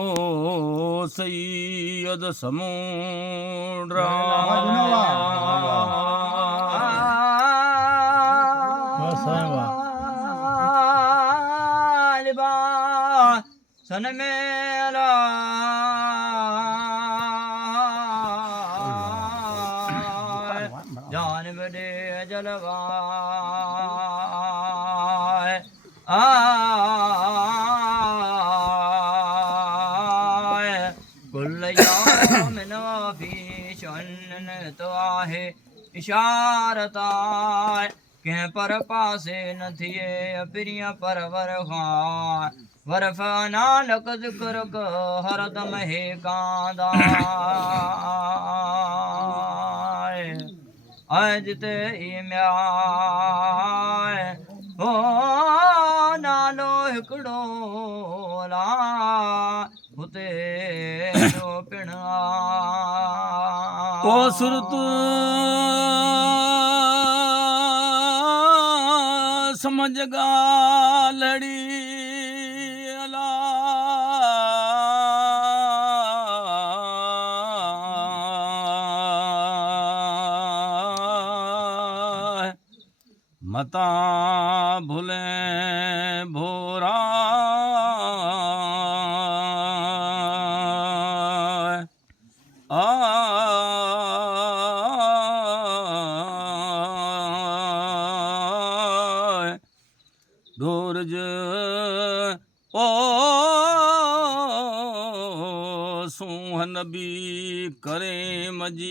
ओ सैयद समूड्रा सन मेला जान बड़े जलवा तो आहे इशारता कंहिं पर पासे न थिए पिरिया परवर खां वरफ नानक ज़िक्र हरदम हे गांदा जिते म्याए हो नालो हिकिड़ो ला हुते जो पिण ओ सुरत समझ गालड़ी अला मता भूले भोरा डोरज ओ सुहन बी करे मजी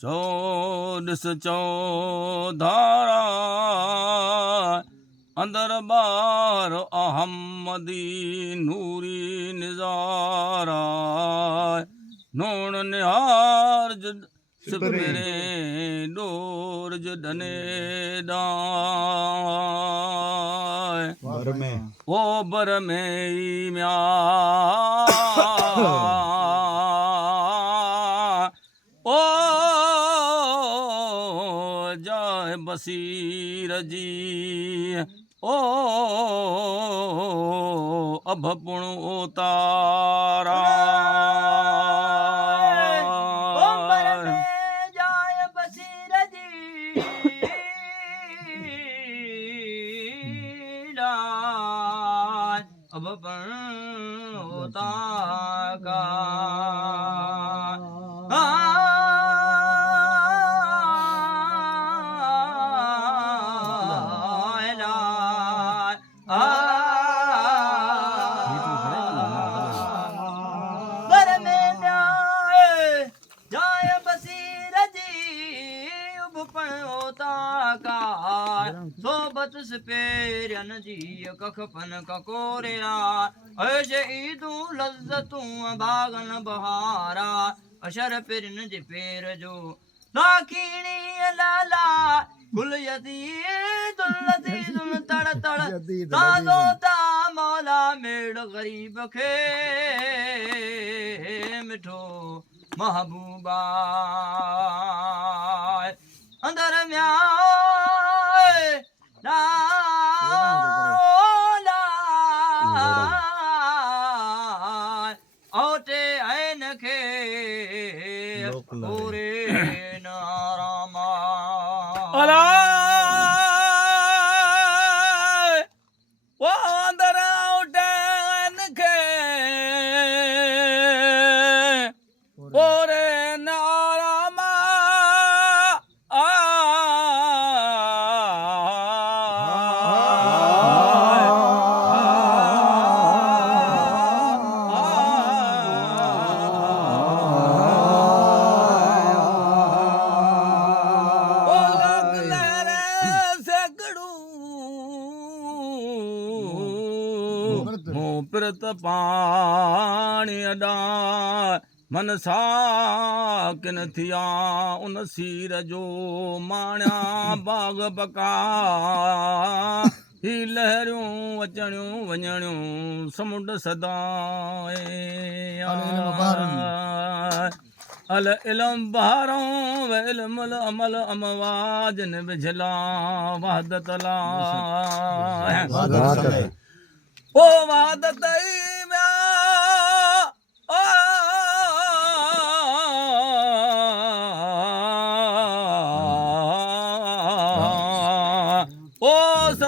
चौदस चौधारा अंदर बार अहमदी नूरी निजारा नोन निहार सिबरे डोर जडने दाए ओ बर में म्या ओ जाए बसीर जी ओ अब पुण उतारा अब पण होता का सोबत सपेरन जी कखपन ककोरिया ऐसे ईदू लज्जतू भागन बहारा अशर पिरन जे पेर जो दाखीणी लाला गुल यदी दुल्लती दुल तड़ तड़ दादो ता मौला मेड़ गरीब खे मिठो महबूबा अंदर म्या ओटे ऐन खे पूरे नारामा अला वो अंदर ओटे ऐन खे पूरे नारामा पिरत पाणी अॾा मन साकिन थिया उन सीर जो माणिया बाग बका ही लहरियूं अचणियूं वञणियूं समुंड सदाए अल इलम बहारों व इल्मुल अमल अमवाजन बिझला वहदत ला ओ वहदत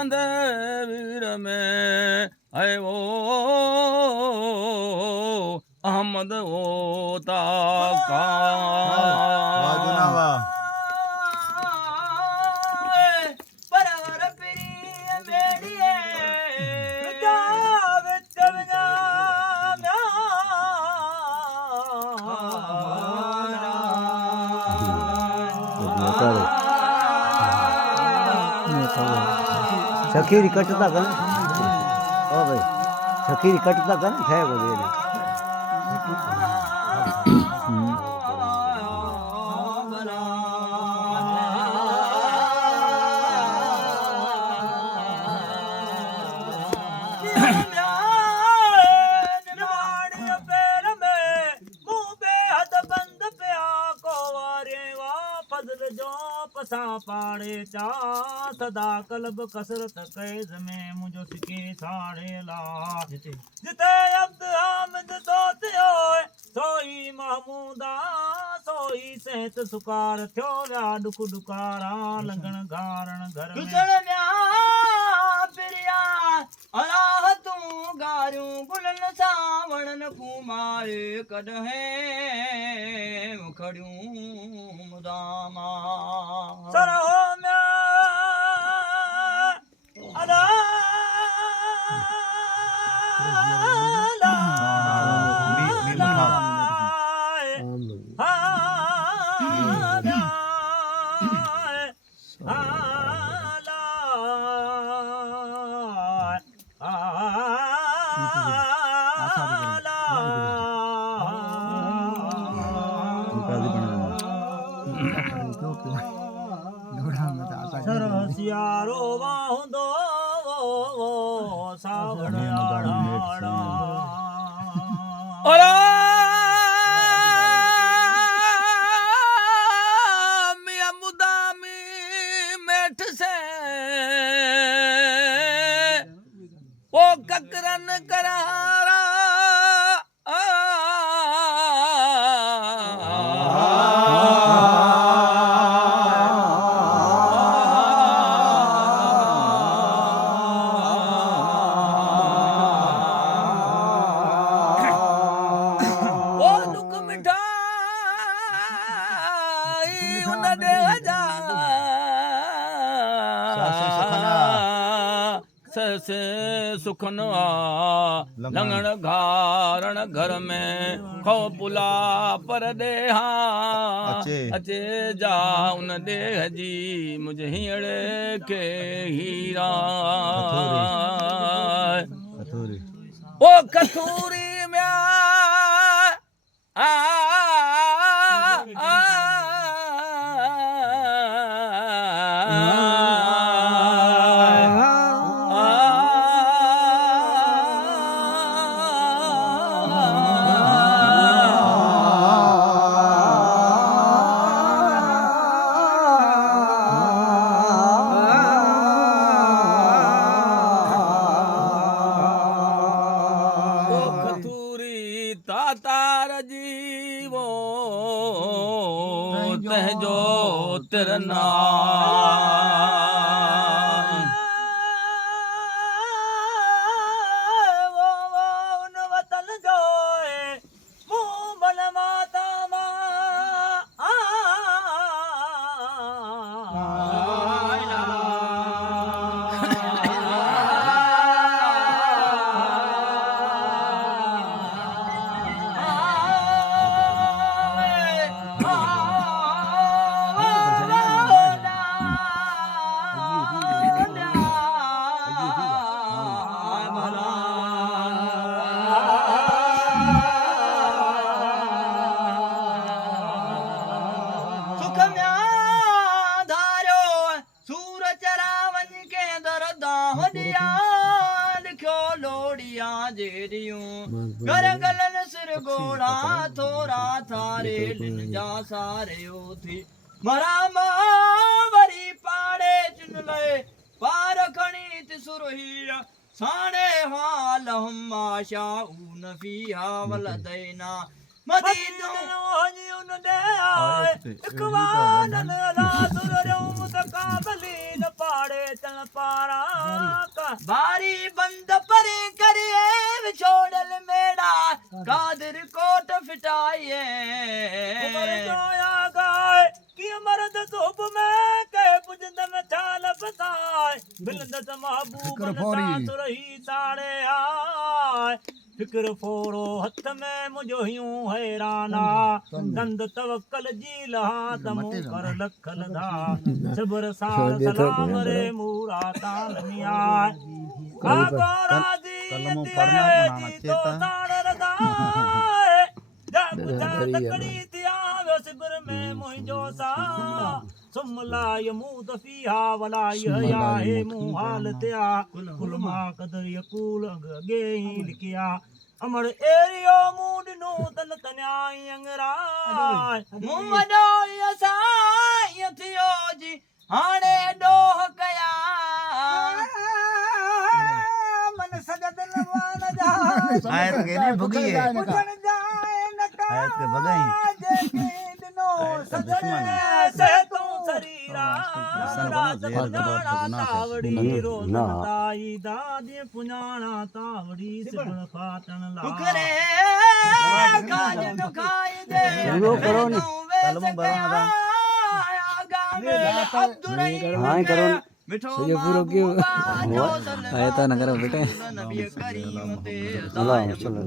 चंद वीर में है वो अहमद होता का सखीरी कटता कन ओ भाई सखीरी कटता कन थे को दे पाड़े चा सदा कलब कसरत कैद में मुझो सिके साड़े ला जिते अब्द हामिद सोत होए सोई महमूदा सोई सेहत सुकार थियो व्या डुक डुकारा लगन गारण घर में पिरिया अलाह तू गारू गुलन सावणन कुमारे कदहे मुखड़ियूं मुदामा सरहो म्या अला सियारो वाहुंदो सावण आड़ा ओला मिया मुदामी मेठ से ओ ककरन करारा से सुखन लंगण घारण घर में खो पुला पर देहा अचे जा उन देह जी मुझे हीअड़े के हीरा ओ कथूरी में तार जीवो तहजो तिरना उन वतन जो मुंह बन माता घर गलन सिर गोड़ा थोड़ा थारे लिन जा सारे थी मरा वरी पाड़े चुन ले पार खणी तिसुरही साणे हाल हम आशा ऊन फीहा वलदैना मदीनो उन दे आए इकवान ला सुरयो मुतकाबलीन पा पाड़े तन पारा का बारी बंद परे करिए विछोड़ल मेरा कादिर कोट फिटाइए उमर जोया गाए कि मर्द धूप में के पुजंद में चाल बताए बिलंदत महबूब रही ताड़े आए फिक्र फोरो हथ में मुझो यूं हैराना दंद तवक्कल जी लहा तमु कर लखल दा सबर सार सलाम रे मूरा ताल मिया आगो राजी जी तो ताड़ रदाए जा बुझा तकड़ी दिया वे सिबर में मुझो सा सुमला यमूत फीहा वला यया है मुहाल त्या कुल मा कदर यकूल अगे ही लिखिया अमर एरियो मूड नो तन तन्याई अंगराय मुमदो यसा यथियो जी हाणे डोह कया मन सजद लवान जाए आयत के ने भुगी है पुछण जाए न का आयत के भगाई जेके दिनो सजने से तू शरीरा रात पुजाणा तावड़ी रोज ताई दादी पुजाणा तावड़ी सिबण फाटन ला दुखरे काज दुखाई दे चलो करो नी कलम बरादा हाँ करो मिठो ये पूरा क्यों आयता न करो बेटे नबी करीम ते अल्लाह चलो